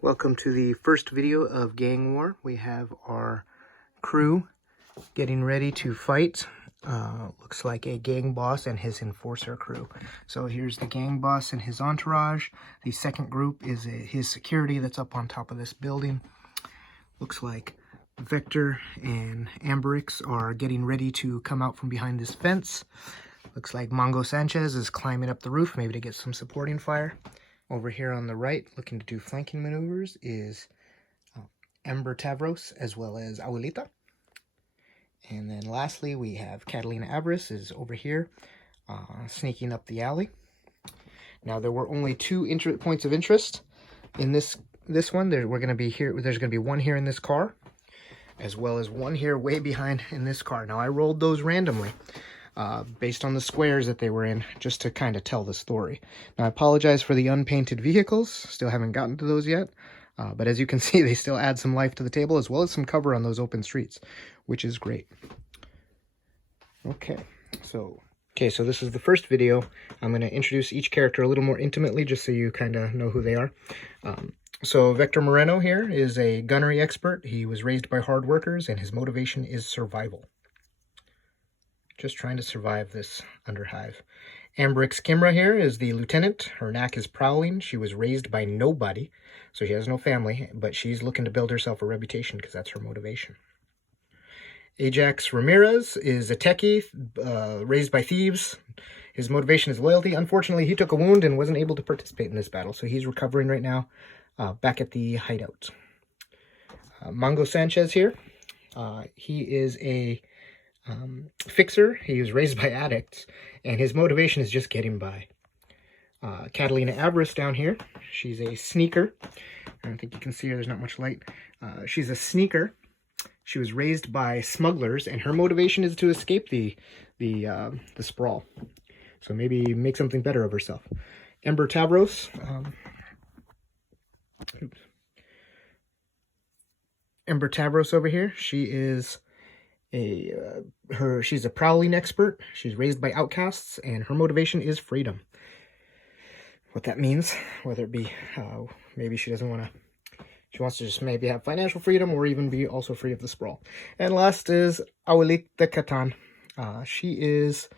Welcome to the first video of Gang War. We have our crew getting ready to fight. Looks like a gang boss and his enforcer crew. So here's the gang boss and his entourage. The second group is his security that's up on top of this building. Looks like Vector and Amberix are getting ready to come out from behind this fence. Looks like Mongo Sanchez is climbing up the roof, maybe to get some supporting fire. Over here on the right, looking to do flanking maneuvers, is Ember Tavros as well as Abuelita. And then lastly, we have Catalina Avarice is over here, sneaking up the alley. Now, there were only two points of interest in this one. We're going to be here. There's going to be one here in this car, as well as one here way behind in this car. Now, I rolled those randomly. Based on the squares that they were in, just to kind of tell the story. Now, I apologize for the unpainted vehicles. Still haven't gotten to those yet. But as you can see, they still add some life to the table, as well as some cover on those open streets, which is great. Okay, so this is the first video. I'm going to introduce each character a little more intimately, just so you kind of know who they are. So Vector Moreno here is a gunnery expert. He was raised by hard workers, and his motivation is survival. Just trying to survive this underhive. Amberix Kimra here is the lieutenant. Her knack is prowling. She was raised by nobody, so she has no family, but she's looking to build herself a reputation because that's her motivation. Ajax Ramirez is a techie, raised by thieves. His motivation is loyalty. Unfortunately, he took a wound and wasn't able to participate in this battle, so he's recovering right now back at the hideout. Mongo Sanchez here. He is a fixer. He was raised by addicts, and his motivation is just getting by. Catalina Avarice down here. She's a sneaker. I don't think you can see her. There's not much light. She's a sneaker. She was raised by smugglers, and her motivation is to escape the sprawl. So maybe make something better of herself. Ember Tavros. Ember Tavros over here. She is she's a prowling expert. She's raised by outcasts, and her motivation is freedom. What that means, whether it be maybe she wants to just maybe have financial freedom, or even be also free of the sprawl. And last is Abuelita Catan. She is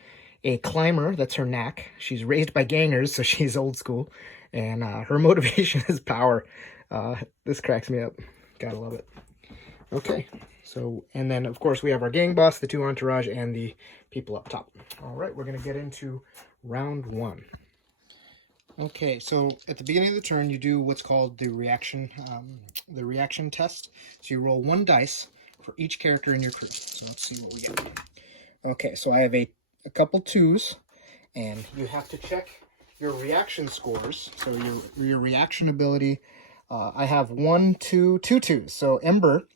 a climber. That's her knack. She's raised by gangers, so she's old school, and her motivation is power. This cracks me up. Gotta love it. Okay. So, and then, of course, we have our gang boss, the two entourage, and the people up top. All right, we're going to get into round one. Okay, so at the beginning of the turn, you do what's called the reaction test. So you roll one dice for each character in your crew. So let's see what we get. Okay, so I have a couple twos, and you have to check your reaction scores. So your reaction ability, I have 1, 2, 2 twos. So Ember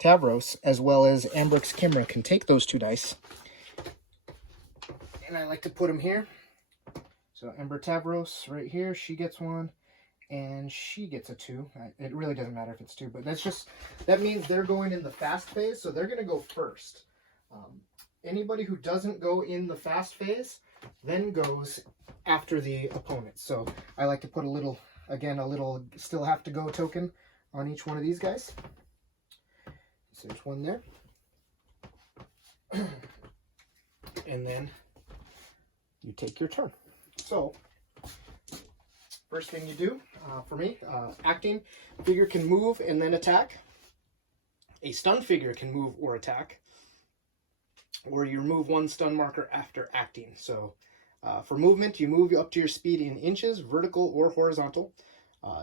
Tavros, as well as Amberix Kimra, can take those two dice. And I like to put them here. So Ember Tavros right here, she gets one, and she gets a 2. It really doesn't matter if it's 2, but that means they're going in the fast phase, so they're going to go first. Anybody who doesn't go in the fast phase then goes after the opponent. So I like to put a little still have to go token on each one of these guys. So there's one there. And then you take your turn. So, first thing you do, for me, acting figure can move and then attack. A stun figure can move or attack. Or you remove one stun marker after acting. So, for movement, you move up to your speed in inches, vertical or horizontal.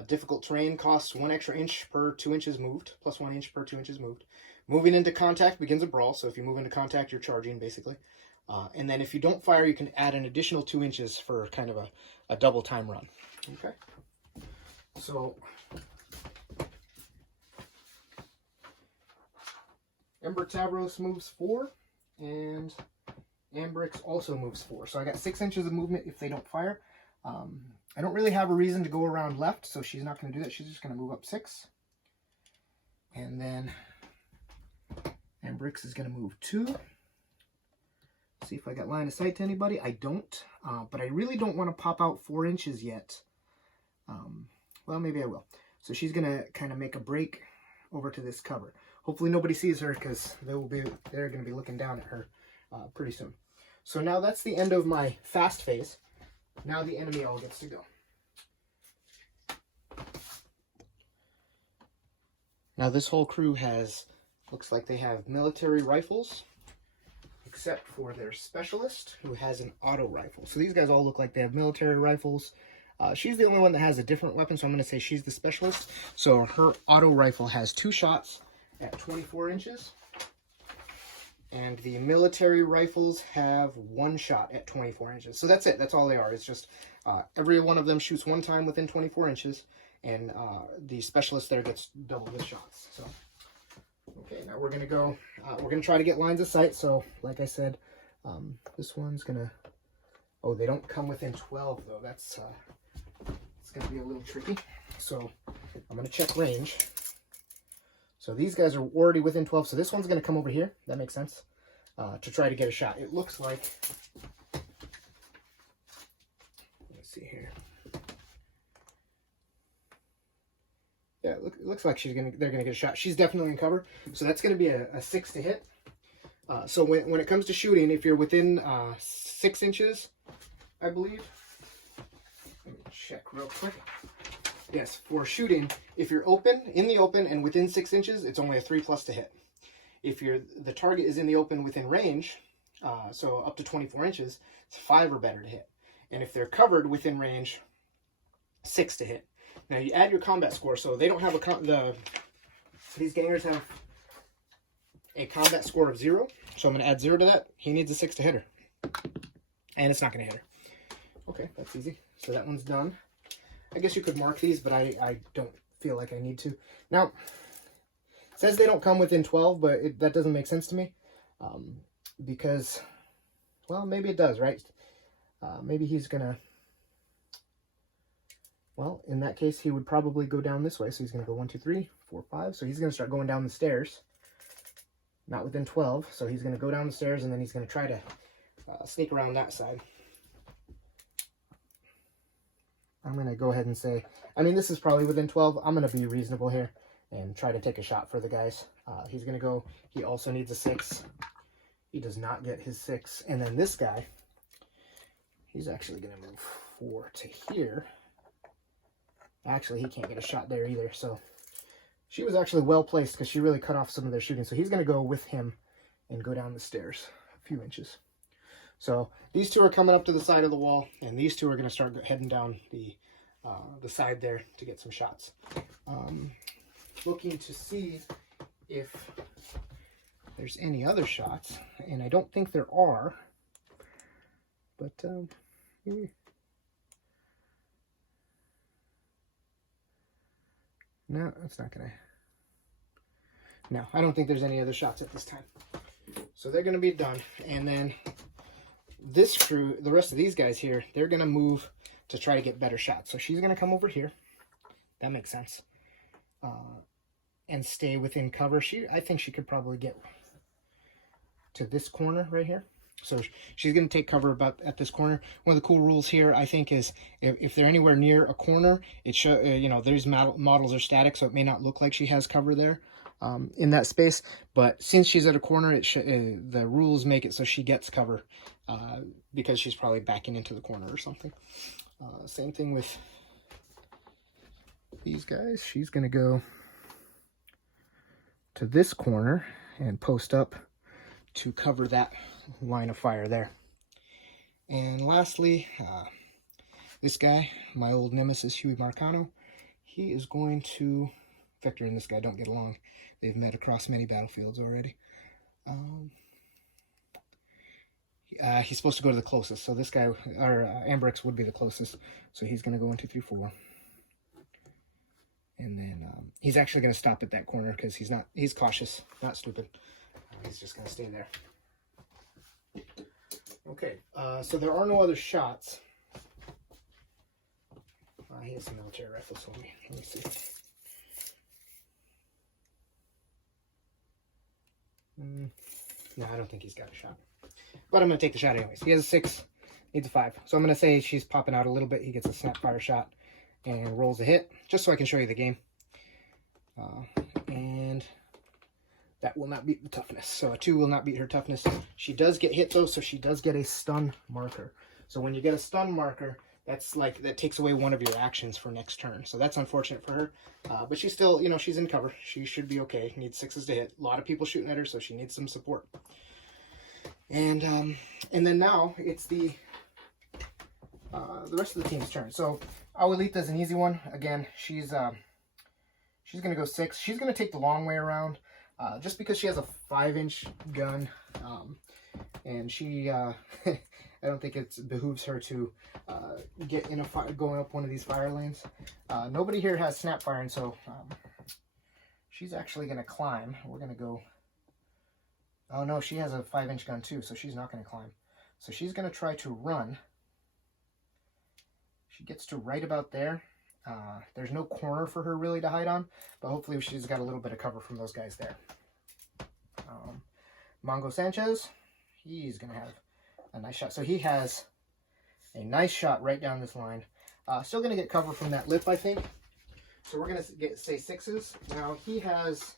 Difficult terrain costs 1 extra inch per 2 inches moved, plus 1 inch per 2 inches moved. Moving into contact begins a brawl, so if you move into contact, you're charging, basically. And then if you don't fire, you can add an additional 2 inches for kind of a double time run. Okay? So, Ember Tavros moves 4, and Amberix also moves 4. So I got 6 inches of movement if they don't fire. I don't really have a reason to go around left, so she's not going to do that. She's just going to move up 6. And then Amberix is going to move 2. See if I got line of sight to anybody. I don't, but I really don't want to pop out 4 inches yet. Well, maybe I will. So she's going to kind of make a break over to this cover. Hopefully nobody sees her because they're going to be looking down at her pretty soon. So now that's the end of my fast phase. Now the enemy all gets to go. Now this whole crew looks like they have military rifles, except for their specialist, who has an auto rifle. So these guys all look like they have military rifles. She's the only one that has a different weapon, so I'm going to say she's the specialist. So her auto rifle has 2 shots at 24 inches. And the military rifles have 1 shot at 24 inches. So that's it. That's all they are. It's just every one of them shoots 1 time within 24 inches. And the specialist there gets double the shots. So, okay, now we're going to go, we're going to try to get lines of sight. So, like I said, this one's going to, oh, they don't come within 12, though. That's, it's going to be a little tricky. So, I'm going to check range. So, these guys are already within 12. So, this one's going to come over here. That makes sense. To try to get a shot. It looks like, let's see here. Yeah, it looks like they're gonna get a shot. She's definitely in cover, so that's gonna be a 6 to hit. So when it comes to shooting, if you're within 6 inches, I believe. Let me check real quick. Yes, for shooting, if you're in the open and within 6 inches, it's only a 3+ to hit. If the target is in the open within range, so up to 24 inches, it's 5 or better to hit. And if they're covered within range, 6 to hit. Now you add your combat score, so they don't have these gangers have a combat score of 0, so I'm going to add 0 to that. He needs a 6 to hit her, and it's not going to hit her. Okay, that's easy. So that one's done. I guess you could mark these, but I don't feel like I need to. Now, it says they don't come within 12, but that doesn't make sense to me, because, well, maybe it does, right? Maybe he's going to, well, in that case, he would probably go down this way. So he's going to go 1, 2, 3, 4, 5. So he's going to start going down the stairs. Not within 12. So he's going to go down the stairs, and then he's going to try to sneak around that side. I'm going to go ahead and say, I mean, this is probably within 12. I'm going to be reasonable here and try to take a shot for the guys. He's going to go. He also needs a 6. He does not get his 6. And then this guy, he's actually going to move 4 to here. Actually, he can't get a shot there either. So she was actually well placed because she really cut off some of their shooting. So he's going to go with him and go down the stairs a few inches. So these two are coming up to the side of the wall, and these two are going to start heading down the side there to get some shots. Looking to see if there's any other shots, and I don't think there are. But no, that's not gonna. No, I don't think there's any other shots at this time. So they're gonna be done, and then this crew, the rest of these guys here, they're gonna move to try to get better shots. So she's gonna come over here. That makes sense. And stay within cover. I think she could probably get to this corner right here. So she's going to take cover about at this corner. One of the cool rules here, I think, is if they're anywhere near a corner, it show these models are static, so it may not look like she has cover there in that space. But since she's at a corner, the rules make it so she gets cover because she's probably backing into the corner or something. Same thing with these guys. She's going to go to this corner and post up to cover that line of fire there. And lastly, this guy, my old nemesis Huey Marcano, he is going to, Vector and this guy don't get along. They've met across many battlefields already. He's supposed to go to the closest, so this guy, or Ambrix would be the closest. So he's going to go 1, 2, 3, 4. And then he's actually going to stop at that corner because he's cautious, not stupid. He's just going to stay there. Okay, so there are no other shots. He has some military rifles on me. Let me see. No, I don't think he's got a shot. But I'm going to take the shot anyways. He has a 6, needs a 5. So I'm going to say she's popping out a little bit. He gets a snap fire shot and rolls a hit, just so I can show you the game. And that will not beat the toughness. So a 2 will not beat her toughness. She does get hit though, so she does get a stun marker. So when you get a stun marker, that's like, that takes away one of your actions for next turn. So that's unfortunate for her. But she's still, you know, she's in cover. She should be okay. Needs 6s to hit. A lot of people shooting at her, so she needs some support. And then now it's the rest of the team's turn. So Abuelita's an easy one. Again, she's gonna go 6. She's gonna take the long way around, just because she has a 5-inch gun, and she I don't think it behooves her to get in a fire, going up one of these fire lanes. Nobody here has snap firing, so she's actually gonna climb. We're gonna go. Oh no, she has a 5-inch gun too, so she's not gonna climb. So she's gonna try to run. She gets to right about there. There's no corner for her really to hide on, but hopefully she's got a little bit of cover from those guys there. Mongo Sanchez, he's going to have a nice shot. So he has a nice shot right down this line. Still going to get cover from that lip, I think. So we're going to say 6s. Now he has,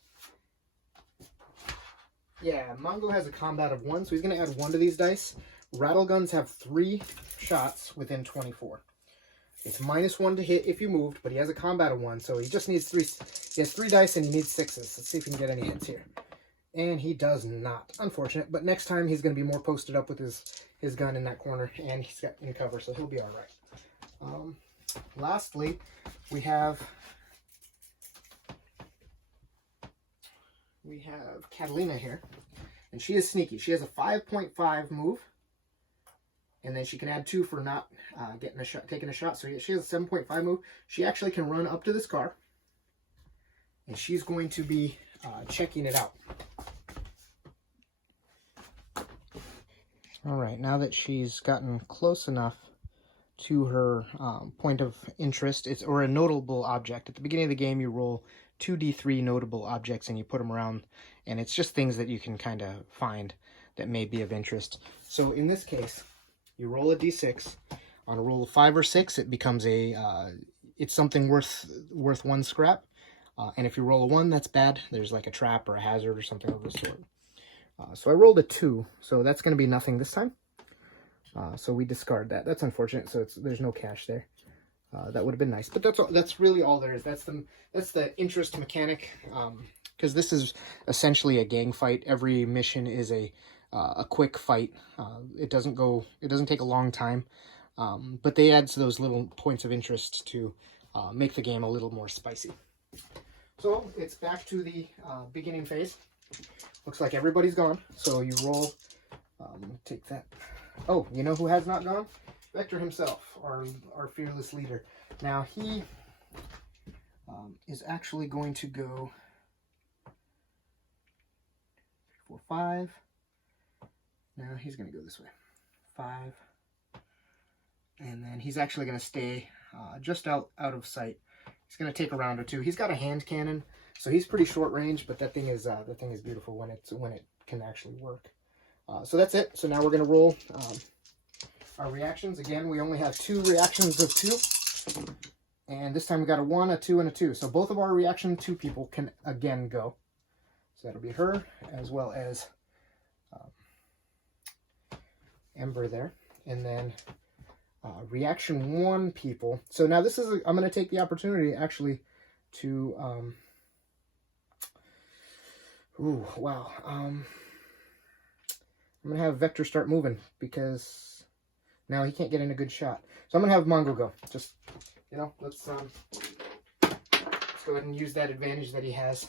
yeah, Mongo has a combat of 1, so he's going to add 1 to these dice. Rattle guns have 3 shots within 24. It's -1 to hit if you moved, but he has a combat of 1, so he just needs 3. He has 3 dice and he needs 6s. Let's see if he can get any hits here. And he does not. Unfortunate, but next time he's going to be more posted up with his gun in that corner, and he's got in cover, so he'll be all right. Lastly, we have Catalina here, and she is sneaky. She has a 5.5 move. And then she can add 2 for not getting a shot, taking a shot. So she has a 7.5 move. She actually can run up to this car, and she's going to be checking it out. All right, now that she's gotten close enough to her point of interest, or a notable object. At the beginning of the game, you roll 2d3 notable objects, and you put them around, and it's just things that you can kind of find that may be of interest. So in this case, you roll a d6. On a roll of 5 or 6, it becomes it's something worth 1 scrap. And if you roll a 1, that's bad. There's like a trap or a hazard or something of the sort. So I rolled a 2, so that's going to be nothing this time. So we discard that. That's unfortunate. So there's no cash there. That would have been nice, but that's really all there is. That's the interest mechanic. Because this is essentially a gang fight. Every mission is a quick fight. It doesn't take a long time, but they add those little points of interest to make the game a little more spicy. So it's back to the beginning phase. Looks like everybody's gone. So you roll, take that. Oh, you know who has not gone? Vector himself, our fearless leader. Now he is actually going to go 4, 5. Now he's going to go this way. 5. And then he's actually going to stay just out of sight. He's going to take a round or 2. He's got a hand cannon, so he's pretty short range, but that thing is beautiful when it can actually work. So that's it. So now we're going to roll our reactions. Again, we only have 2 reactions of 2. And this time we got a 1, a 2, and a 2. So both of our reaction 2 people can again go. So that'll be her as well as Ember there. And then reaction 1 people. So now this is, I'm going to take the opportunity actually to, ooh, wow. I'm going to have Vector start moving because now he can't get in a good shot. So I'm going to have Mongo go. Just, you know, let's go ahead and use that advantage that he has.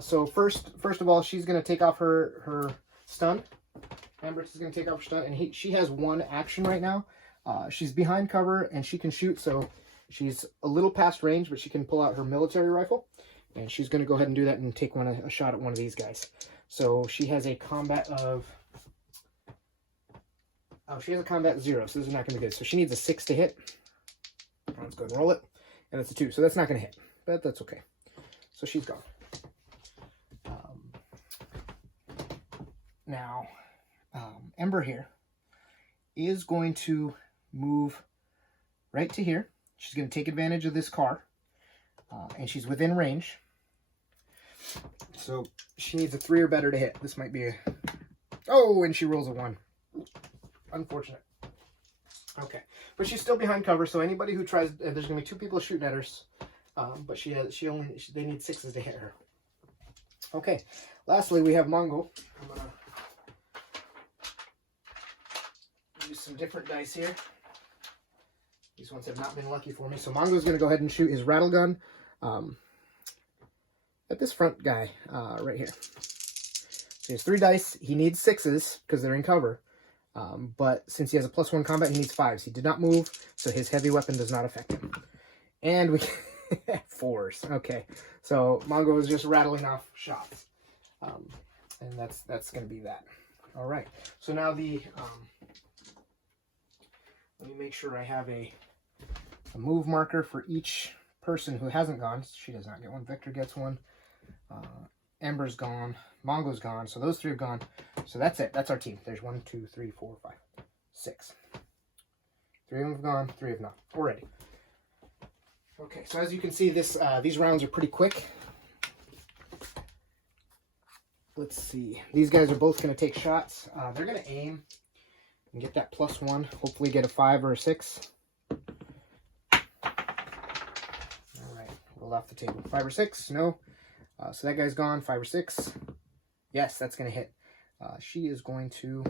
So first of all, she's going to take off her stun. Amber's is going to take off her stun, and she has 1 action right now. She's behind cover, and she can shoot, so she's a little past range, but she can pull out her military rifle, and she's going to go ahead and do that and take a shot at one of these guys. So she has a combat of... Oh, she has a combat 0, so this is not going to be good. So she needs a 6 to hit. Let's go ahead and roll it, and it's a 2, so that's not going to hit, but that's okay. So she's gone. Now, Ember here is going to move right to here. She's going to take advantage of this car, and she's within range. So she needs a 3 or better to hit. This might be a... Oh, and she rolls a 1. Unfortunate. Okay, but she's still behind cover, so anybody who tries... there's going to be 2 people shooting at her, but they need 6s to hit her. Okay, lastly, we have Mongo. I'm going to use some different dice here. These ones have not been lucky for me. So Mongo's going to go ahead and shoot his rattle gun at this front guy right here. So he has 3 dice. He needs 6s because they're in cover. But since he has a +1 combat, he needs 5s. He did not move, so his heavy weapon does not affect him. And we 4s. Okay, so Mongo is just rattling off shots. And that's going to be that. All right. So now the... let me make sure I have a move marker for each person who hasn't gone. She does not get one. Victor gets one. Ember's gone. Mongo's gone. So those 3 have gone. So that's it. That's our team. There's 1, 2, 3, 4, 5, 6. 3 of them have gone. 3 have not already. Okay. So as you can see, these rounds are pretty quick. Let's see. These guys are both going to take shots. They're going to aim and get that +1. Hopefully get a 5 or a 6. All right, roll off the table. 5 or 6, no. So that guy's gone. 5 or 6. Yes, that's going to hit. She is going to,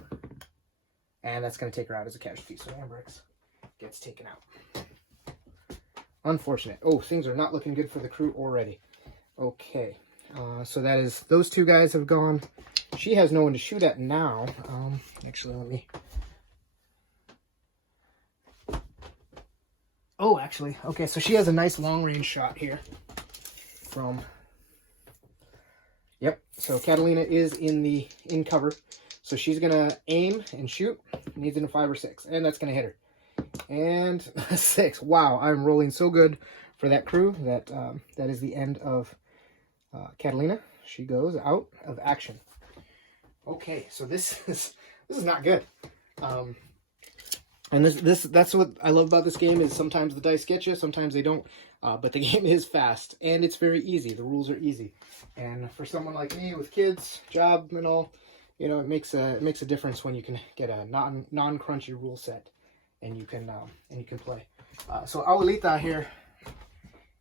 and that's going to take her out as a casualty. So Ambrix gets taken out. Unfortunate. Oh, things are not looking good for the crew already. Okay, so that is, those 2 guys have gone. She has no one to shoot at now. Actually, let me... Oh, actually, okay, so she has a nice long-range shot here from... Yep, so Catalina is in cover, so she's going to aim and shoot. Needs in a 5 or 6, and that's going to hit her. And 6. Wow, I'm rolling so good for that crew that that is the end of Catalina. She goes out of action. Okay, so this is not good. And that's what I love about this game, is sometimes the dice get you, sometimes they don't. But the game is fast, and it's very easy. The rules are easy. And for someone like me with kids, job, and all, you know, it makes a difference when you can get a non-crunchy rule set, and you can play. So Abuelita here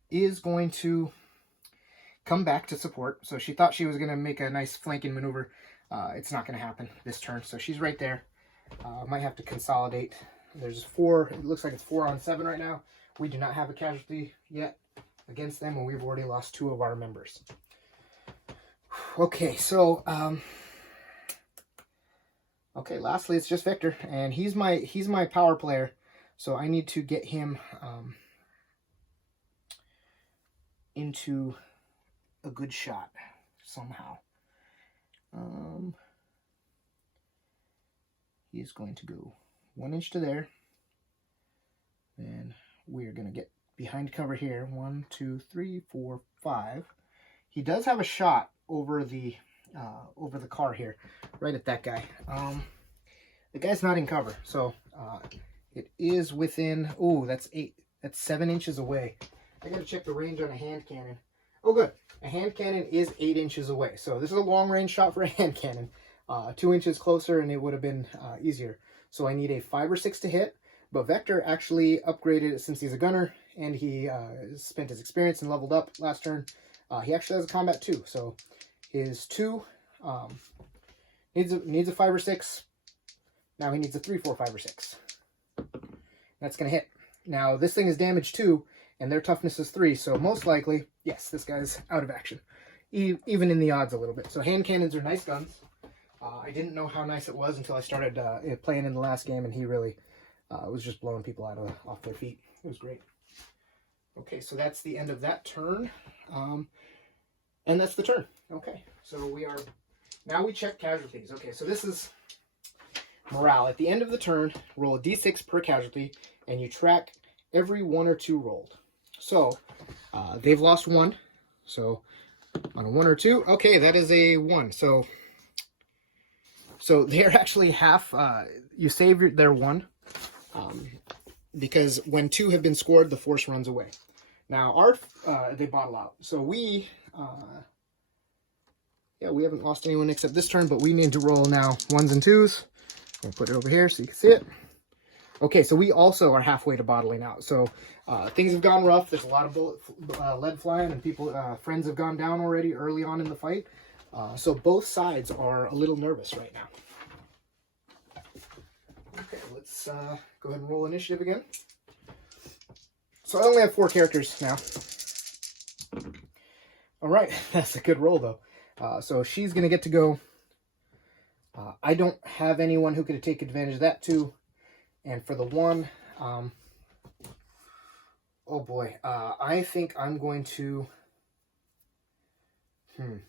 is going to come back to support. So she thought she was going to make a nice flanking maneuver. It's not going to happen this turn. So she's right there. Might have to consolidate. There's 4. It looks like it's 4 on 7 right now. We do not have a casualty yet against them, and we've already lost 2 of our members. Okay, so okay, lastly, it's just Victor, and he's my power player, so I need to get him into a good shot somehow. He's going to go 1 inch to there, and we're going to get behind cover here. 1, 2, 3, 4, 5. He does have a shot over the car here, right at that guy. The guy's not in cover, so it is within. Oh, that's 8. That's 7 inches away. I got to check the range on a hand cannon. Oh, good. A hand cannon is 8 inches away, so this is a long range shot for a hand cannon. 2 inches closer, and it would have been easier. So I need a 5 or 6 to hit. But Vector actually upgraded since he's a gunner, and he spent his experience and leveled up last turn. He actually has a combat 2, so his 2 needs a 5 or 6. Now he needs a 3, 4, 5, or 6. That's going to hit. Now this thing is damage 2, and their toughness is 3, so most likely, yes, this guy's out of action. Even in the odds a little bit. So hand cannons are nice guns. I didn't know how nice it was until I started playing in the last game, and he really... was just blowing people off their feet. It was great. Okay, so that's the end of that turn. And that's the turn. Okay, so now we check casualties. Okay, so this is morale. At the end of the turn, roll a d6 per casualty, and you track every 1 or 2 rolled. So, they've lost 1. So, on a 1 or 2, okay, that is a 1. So they're actually half, you save their 1. Because when 2 have been scored, the force runs away. Now, they bottle out. So we Yeah, we haven't lost anyone except this turn, but we need to roll now 1s and 2s. I'm gonna put it over here so you can see it. Okay, so we also are halfway to bottling out. So things have gone rough. There's a lot of lead flying, and people, friends have gone down already early on in the fight. So both sides are a little nervous right now. Okay, let's go ahead and roll initiative again. So I only have 4 characters now. All right, that's a good roll though. So she's gonna get to go. I don't have anyone who could take advantage of that too. And for the 1, oh boy, I think I'm going to, I'm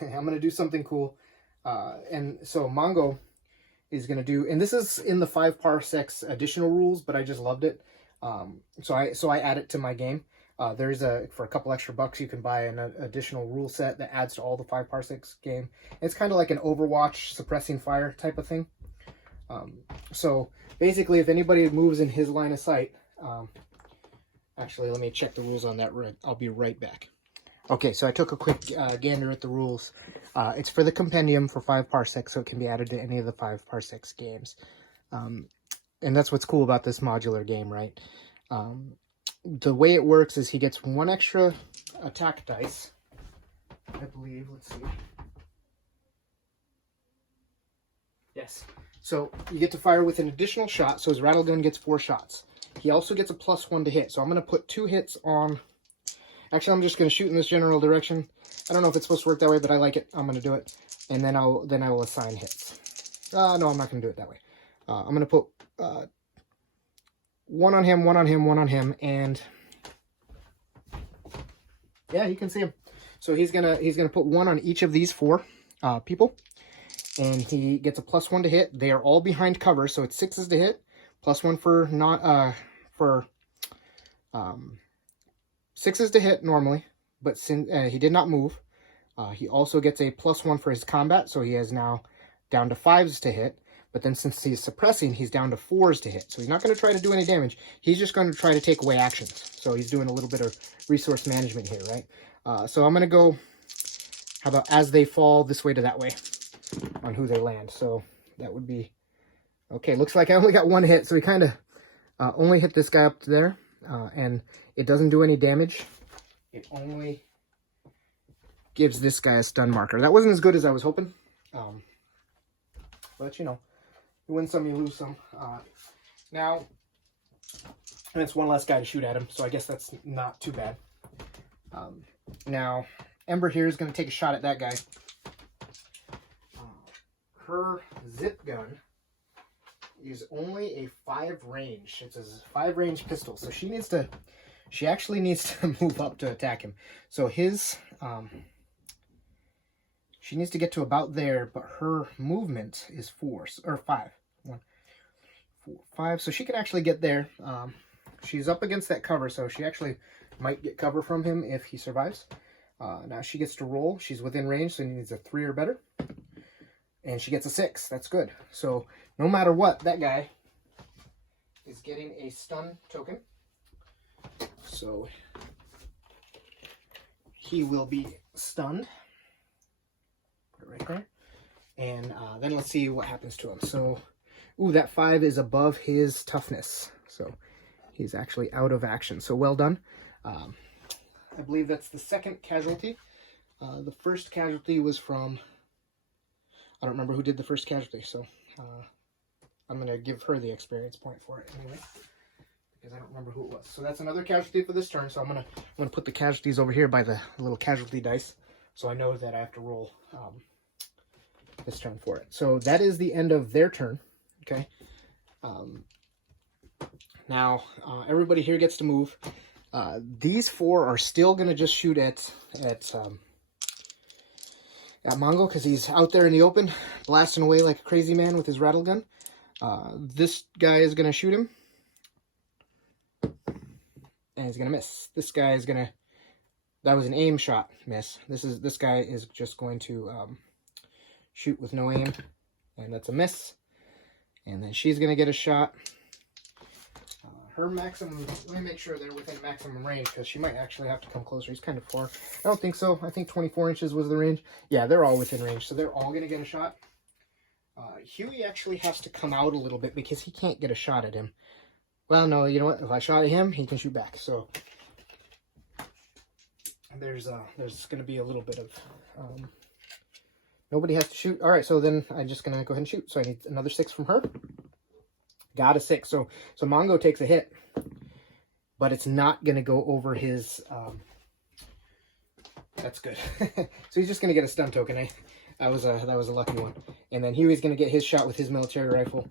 going to do something cool. And so Mongo is going to do, and this is in the 5 Parsecs additional rules, but I just loved it. So I add it to my game. There's for a couple extra bucks, you can buy an additional rule set that adds to all the 5 Parsecs game. It's kind of like an Overwatch suppressing fire type of thing. So basically, if anybody moves in his line of sight, actually, let me check the rules on that. I'll be right back. Okay, so I took a quick gander at the rules. It's for the compendium for 5 Parsecs, so it can be added to any of the 5 Parsecs games. And that's what's cool about this modular game, right? The way it works is he gets 1 extra attack dice, I believe. Let's see. Yes. So you get to fire with an additional shot, so his rattle gun gets 4 shots. He also gets a +1 to hit, so I'm going to put 2 hits on... Actually, I'm just going to shoot in this general direction. I don't know if it's supposed to work that way, but I like it. I'm going to do it, and then I will assign hits. No, I'm not going to do it that way. I'm going to put... 1 on him, 1 on him, 1 on him, and yeah, you can see him. So he's gonna put 1 on each of these 4 people, and he gets a +1 to hit. They are all behind cover, so it's 6s to hit, +1 for not 6s to hit normally, but since he did not move, he also gets a +1 for his combat, so he is now down to 5s to hit. But then since he's suppressing, he's down to 4s to hit. So he's not going to try to do any damage. He's just going to try to take away actions. So he's doing a little bit of resource management here, right? So I'm going to go, how about as they fall this way to that way on who they land. So that would be, okay, looks like I only got 1 hit. So he kind of only hit this guy up to there. And it doesn't do any damage. It only gives this guy a stun marker. That wasn't as good as I was hoping. But, you know. You win some, you lose some. Now, and it's 1 less guy to shoot at him, so I guess that's not too bad. Now, Ember here is going to take a shot at that guy. Her zip gun is only a 5 range. It's a 5 range pistol, so she actually needs to move up to attack him. So his, she needs to get to about there, but her movement is 4 or 5. 1, 4, 5. So she can actually get there. She's up against that cover, so she actually might get cover from him if he survives. Now she gets to roll. She's within range, so he needs a 3 or better. And she gets a 6. That's good. So no matter what, that guy is getting a stun token. So he will be stunned. Put it right there. And then let's see what happens to him. So, ooh, that 5 is above his toughness. So he's actually out of action. So well done. I believe that's the 2nd casualty. The first casualty was from... I don't remember who did the first casualty, so I'm going to give her the experience point for it anyway, because I don't remember who it was. So that's another casualty for this turn, so I'm going to put the casualties over here by the little casualty dice, so I know that I have to roll this turn for it. So that is the end of their turn, okay? Now, everybody here gets to move. These 4 are still going to just shoot at Mongo, because he's out there in the open, blasting away like a crazy man with his rattle gun. This guy is going to shoot him, and he's going to miss. This guy is going to... That was an aim shot miss. This guy is just going to shoot with no aim, and that's a miss. And then she's going to get a shot. Her maximum, let me make sure they're within maximum range, because she might actually have to come closer. He's kind of far. I don't think so. I think 24 inches was the range. Yeah, they're all within range, so they're all going to get a shot. Huey actually has to come out a little bit because he can't get a shot at him. Well, no, you know what? If I shot at him, he can shoot back. So there's going to be a little bit of... nobody has to shoot. All right, so then I'm just going to go ahead and shoot. So I need another 6 from her. Got a 6. So Mongo takes a hit, but it's not going to go over his... that's good. So he's just going to get a stun token. That was a lucky one. And then Huey's going to get his shot with his military rifle.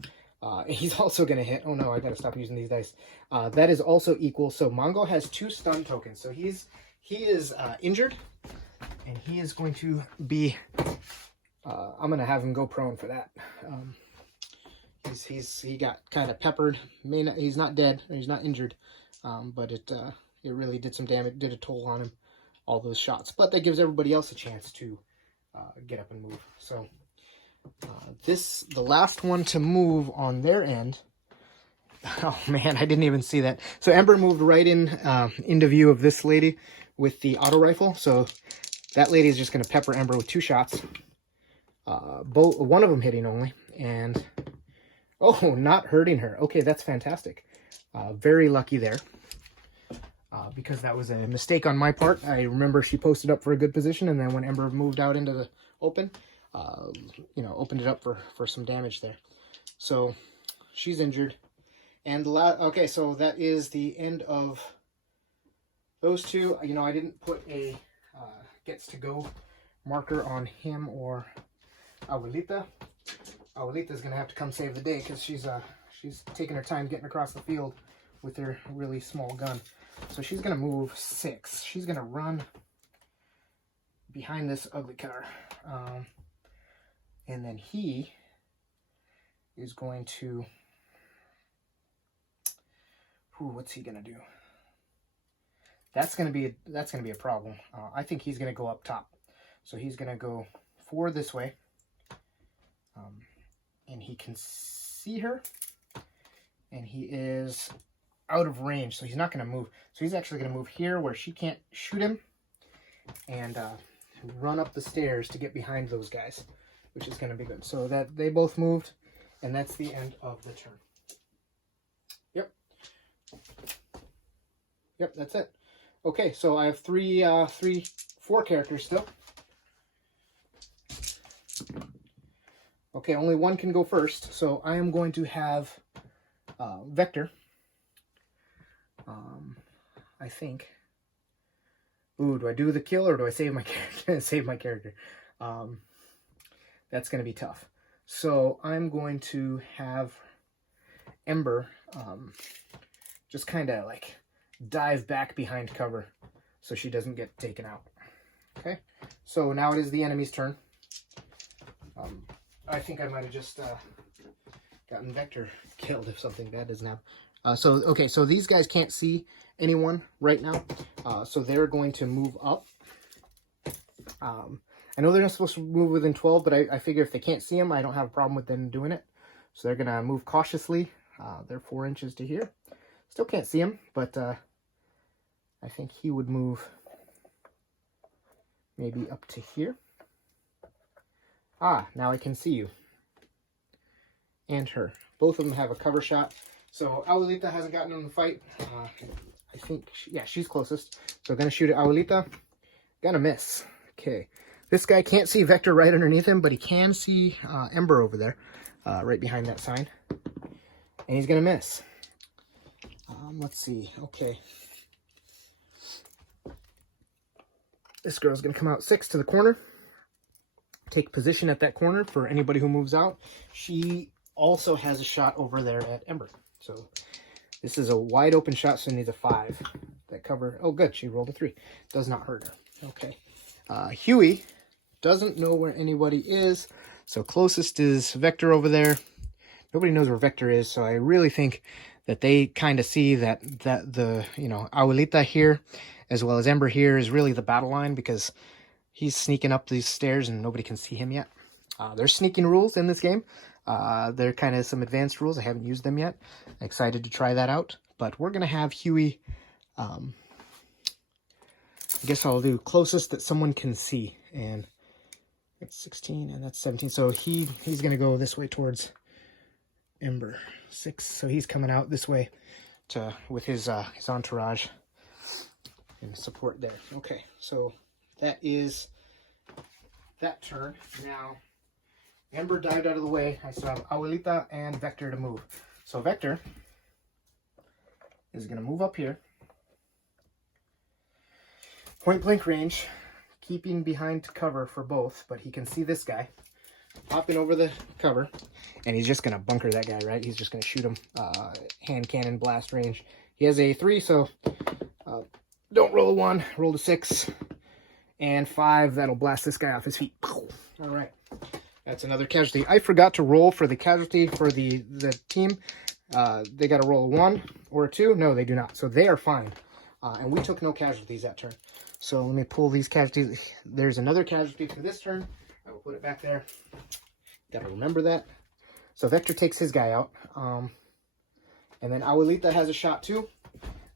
He's also going to hit... Oh, no, I got to stop using these dice. That is also equal. So Mongo has 2 stun tokens. So he is injured, and he is going to be... I'm going to have him go prone for that. He got kind of peppered. He's not dead, or he's not injured, but it really did some damage, did a toll on him, all those shots. But that gives everybody else a chance to get up and move. So the last one to move on their end. Oh man, I didn't even see that. So Ember moved right into view of this lady with the auto rifle. So that lady is just going to pepper Ember with 2 shots. One of them hitting only, and oh, not hurting her. Okay, that's fantastic. Very lucky there, because that was a mistake on my part. I remember she posted up for a good position, and then when Ember moved out into the open, opened it up for some damage there. So she's injured, and okay, so that is the end of those 2. I didn't put a gets to go marker on him or Abuelita. Abuelita's gonna have to come save the day because she's taking her time getting across the field with her really small gun. So she's gonna move 6. She's gonna run behind this ugly car, and then he is going to... what's he gonna do? That's gonna be a problem. I think he's gonna go up top. So he's gonna go 4 this way. And he can see her, and he is out of range, so he's not going to move. So he's actually going to move here where she can't shoot him, and run up the stairs to get behind those guys, which is going to be good. So that they both moved, and that's the end of the turn. Yep, that's it. Okay, so I have 4 characters still. Okay, only one can go first, so I am going to have Vector. I think. Ooh, do I do the kill or do I save my character? Save my character. That's going to be tough. So I'm going to have Ember just kind of like dive back behind cover so she doesn't get taken out. Okay, so now it is the enemy's turn. I think I might have just gotten Vector killed if something bad doesn't happen. So these guys can't see anyone right now, so they're going to move up. I know they're not supposed to move within 12, but I figure if they can't see them, I don't have a problem with them doing it. So they're going to move cautiously. They're 4 inches to here. Still can't see him, but I think he would move maybe up to here. Ah, now I can see you. And her. Both of them have a cover shot. So Abuelita hasn't gotten in the fight. I think, she's closest. So I'm going to shoot at Abuelita. Gonna miss. Okay. This guy can't see Vector right underneath him, but he can see Ember over there, right behind that sign. And he's going to miss. Let's see. Okay. This girl's going to come out 6 to the corner. Take position at that corner for anybody who moves out. She also has a shot over there at Ember. So this is a wide open shot, so it needs a 5. That cover, oh good, she rolled a 3. Does not hurt her. Okay. Huey doesn't know where anybody is. So closest is Vector over there. Nobody knows where Vector is, so I really think that they kind of see that the, Abuelita here, as well as Ember here, is really the battle line, because he's sneaking up these stairs and nobody can see him yet. There's sneaking rules in this game. They're kind of some advanced rules. I haven't used them yet. Excited to try that out. but we're going to have Huey, I guess I'll do closest that someone can see, and that's 16 and that's 17, so he's going to go this way towards Ember 6, so he's coming out this way with his entourage and support there. Okay, so that is that turn. Now Ember dived out of the way. I still have Abuelita and Vector to move. So Vector is going to move up here, point blank range, keeping behind cover for both, but he can see this guy popping over the cover, and he's just going to bunker that guy, right? He's just going to shoot him hand cannon blast range. He has a 3, so don't roll a 1, roll a 6 and 5. That'll blast this guy off his feet. All right, that's another casualty. I forgot to roll for the casualty for the team. They got to roll a 1 or a 2. No, they do not, so they are fine. And we took no casualties that turn. So let me pull these casualties. There's another casualty for this turn. I will put it back there. Got to remember that. So Vector takes his guy out. And then Abuelita has a shot too.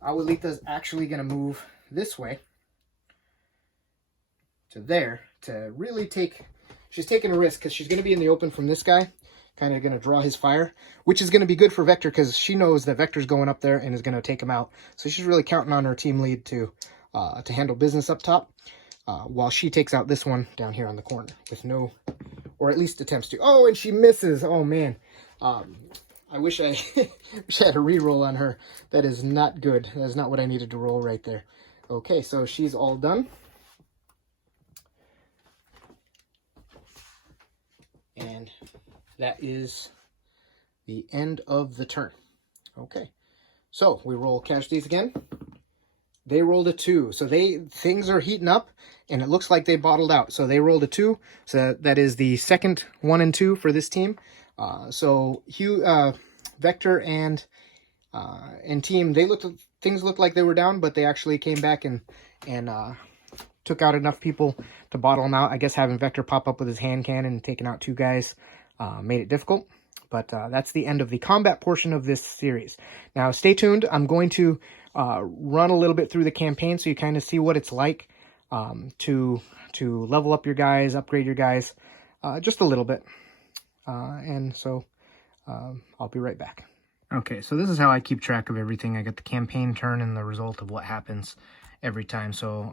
Abuelita's actually going to move this way to there to really she's taking a risk because she's going to be in the open from this guy. Kind of going to draw his fire, which is going to be good for Vector because she knows that Vector's going up there and is going to take him out. So she's really counting on her team lead to handle business up top, while she takes out this one down here on the corner with no, or at least attempts to. Oh, and she misses. Oh man, I wish I wish I had a reroll on her. That is not good. That is not what I needed to roll right there. Okay, so she's all done. And that is the end of the turn. Okay, so we roll casualties again. They rolled a 2, so things are heating up, and it looks like they bottled out. So they rolled a 2, so that is the second 1 and 2 for this team. So Vector and team, things looked like they were down, but they actually came back and took out enough people to bottle them out. I guess having Vector pop up with his hand cannon and taking out 2 guys made it difficult. But that's the end of the combat portion of this series. Now, stay tuned. I'm going to run a little bit through the campaign so you kind of see what it's like to level up your guys, upgrade your guys, just a little bit. And so I'll be right back. Okay, so this is how I keep track of everything. I got the campaign turn and the result of what happens every time. So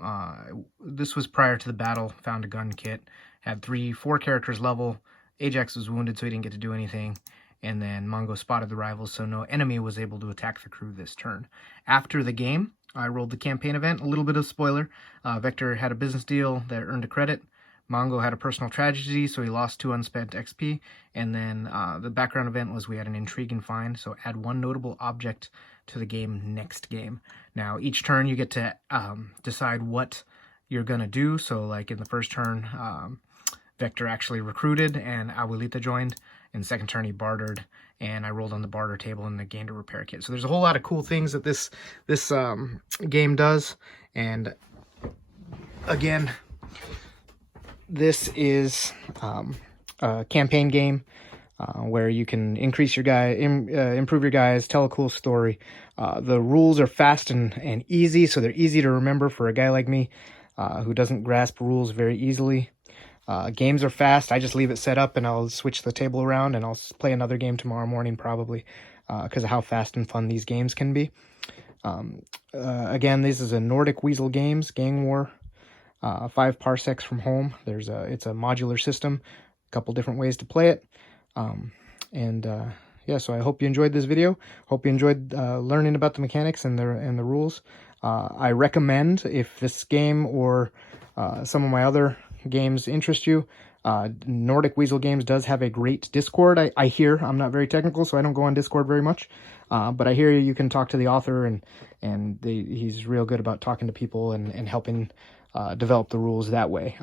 this was prior to the battle. Found a gun kit, had 4 characters level. Ajax was wounded, so he didn't get to do anything. And then Mongo spotted the rivals, so no enemy was able to attack the crew this turn. After the game, I rolled the campaign event. A little bit of spoiler. Vector had a business deal that earned a credit. Mongo had a personal tragedy, so he lost 2 unspent XP. And then the background event was we had an intrigue and find, so add 1 notable object to the game next game. Now, each turn you get to decide what you're going to do. So like in the first turn, Vector actually recruited and Abuelita joined. In the second turn, he bartered, and I rolled on the barter table and gained a repair kit. So there's a whole lot of cool things that this game does. And again, this is a campaign game where you can increase your guy, improve your guys, tell a cool story. The rules are fast and easy, so they're easy to remember for a guy like me who doesn't grasp rules very easily. Games are fast. I just leave it set up and I'll switch the table around and I'll play another game tomorrow morning probably because of how fast and fun these games can be. Again, this is a Nordic Weasel Games, Gangwar, 5 Parsecs from home. It's a modular system, a couple different ways to play it. Yeah, so I hope you enjoyed this video. Hope you enjoyed learning about the mechanics and the rules. I recommend, if this game or some of my other games interest you, Nordic Weasel Games does have a great Discord. I hear, I'm not very technical, so I don't go on Discord very much, but I hear you can talk to the author, and he's real good about talking to people and helping develop the rules that way.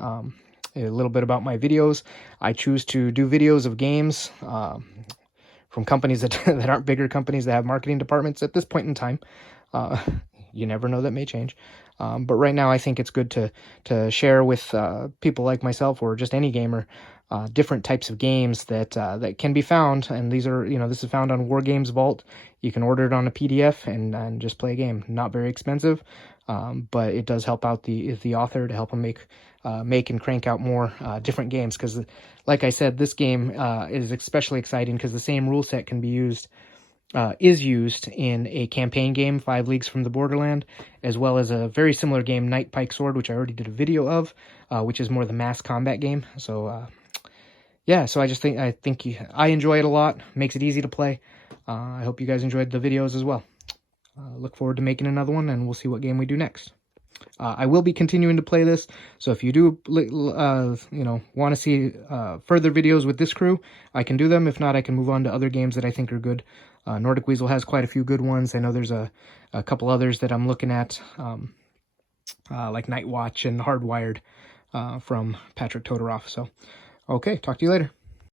A little bit about my videos. I choose to do videos of games from companies that aren't bigger companies that have marketing departments at this point in time. You never know, that may change. But right now I think it's good to share with people like myself or just any gamer different types of games that that can be found, and these are, this is found on War Games Vault. You can order it on a PDF and just play a game. Not very expensive, but it does help out the author to help him make and crank out more different games. Because, like I said, this game is especially exciting because the same rule set can be used. Is used in a campaign game, 5 Leagues from the Borderland, as well as a very similar game, Knight Pike Sword, which I already did a video of, which is more the mass combat game. So, yeah, so I enjoy it a lot. Makes it easy to play. I hope you guys enjoyed the videos as well. Look forward to making another one, and we'll see what game we do next. I will be continuing to play this, so if you do, want to see further videos with this crew, I can do them. If not, I can move on to other games that I think are good. Nordic Weasel has quite a few good ones. I know there's a couple others that I'm looking at, like Night Watch and Hardwired from Patrick Todorov. So, okay, talk to you later.